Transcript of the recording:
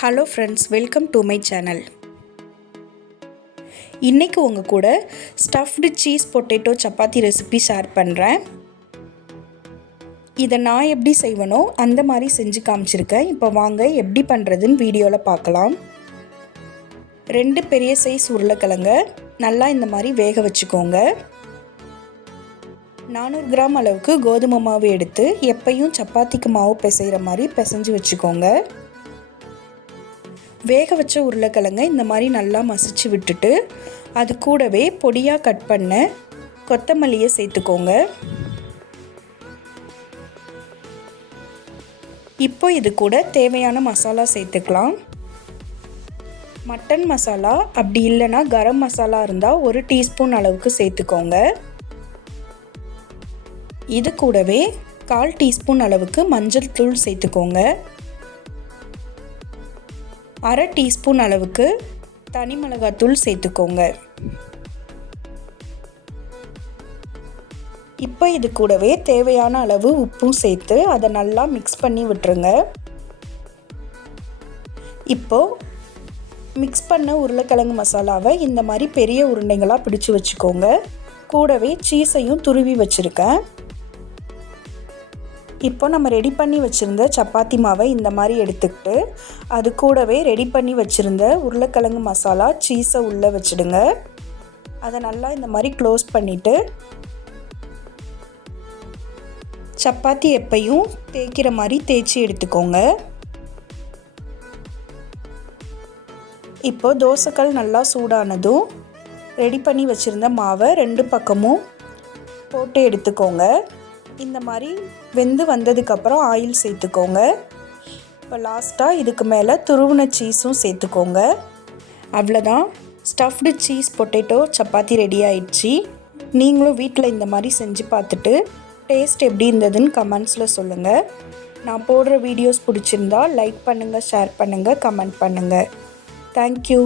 Hello friends, welcome to my channel. இன்றைக்கி உங்கள் கூட stuffed cheese potato chapati recipe share பண்ணுறேன். இதை நான் எப்படி செய்வேனோ அந்த மாதிரி செஞ்சு காமிச்சிருக்கேன். இப்போ வாங்க எப்படி பண்ணுறதுன்னு வீடியோவில் பார்க்கலாம். 2 பெரிய சைஸ் உருளைக்கிழங்க நல்லா இந்த மாதிரி வேக வச்சுக்கோங்க. 400 கிராம் அளவுக்கு கோதுமை மாவு எடுத்து எப்பையும் சப்பாத்திக்கு மாவு பிசைகிற மாதிரி பிசைஞ்சு வச்சுக்கோங்க. வேக வச்ச உருளைக்கிழங்க இந்த மாதிரி நல்லா மசிச்சு விட்டுட்டு அது கூடவே பொடியாக கட் பண்ண கொத்தமல்லியை சேர்த்துக்கோங்க. இப்போ இது கூட தேவையான மசாலா சேர்த்துக்கலாம். மட்டன் மசாலா அப்படி இல்லைன்னா கரம் மசாலா இருந்தால் 1 டீஸ்பூன் அளவுக்கு சேர்த்துக்கோங்க. இது கூடவே 1/4 டீஸ்பூன் அளவுக்கு மஞ்சள் தூள் சேர்த்துக்கோங்க. 1/2 டீஸ்பூன் அளவுக்கு தனி மிளகாத்தூள் சேர்த்துக்கோங்க. இப்போ இது கூடவே தேவையான அளவு உப்பும் சேர்த்து அதை நல்லா மிக்ஸ் பண்ணி விட்டுருங்க. இப்போ மிக்ஸ் பண்ண உருளைக்கிழங்கு மசாலாவை இந்த மாதிரி பெரிய உருண்டைகளாக பிடிச்சு வச்சுக்கோங்க. கூடவே சீஸையும் துருவி வச்சுருக்கேன். இப்போ நம்ம ரெடி பண்ணி வச்சுருந்த சப்பாத்தி மாவை இந்த மாதிரி எடுத்துக்கிட்டு அது கூடவே ரெடி பண்ணி வச்சுருந்த உருளைக்கிழங்கு மசாலா சீஸை உள்ளே வச்சுடுங்க. அதை நல்லா இந்த மாதிரி க்ளோஸ் பண்ணிவிட்டு சப்பாத்தி எப்பையும் தேய்க்கிற மாதிரி தேய்ச்சி எடுத்துக்கோங்க. இப்போ தோசைக்கல் நல்லா சூடானதும் ரெடி பண்ணி வச்சுருந்த மாவை 2 பக்கமும் போட்டு எடுத்துக்கோங்க. இந்த மாதிரி வெந்து வந்ததுக்கப்புறம் ஆயில் சேர்த்துக்கோங்க. இப்போ லாஸ்ட்டாக இதுக்கு மேலே துருவின சீஸும் சேர்த்துக்கோங்க. அவ்வளோதான், stuffed cheese potato chapati ready ஆயிடுச்சு. நீங்களும் வீட்டில் இந்த மாதிரி செஞ்சு பார்த்துட்டு டேஸ்ட் எப்படி இருந்ததுன்னு கமெண்ட்ஸில் சொல்லுங்கள். நான் போடுற வீடியோஸ் பிடிச்சிருந்தா லைக் பண்ணுங்கள், ஷேர் பண்ணுங்கள், கமெண்ட் பண்ணுங்கள். தேங்க்யூ.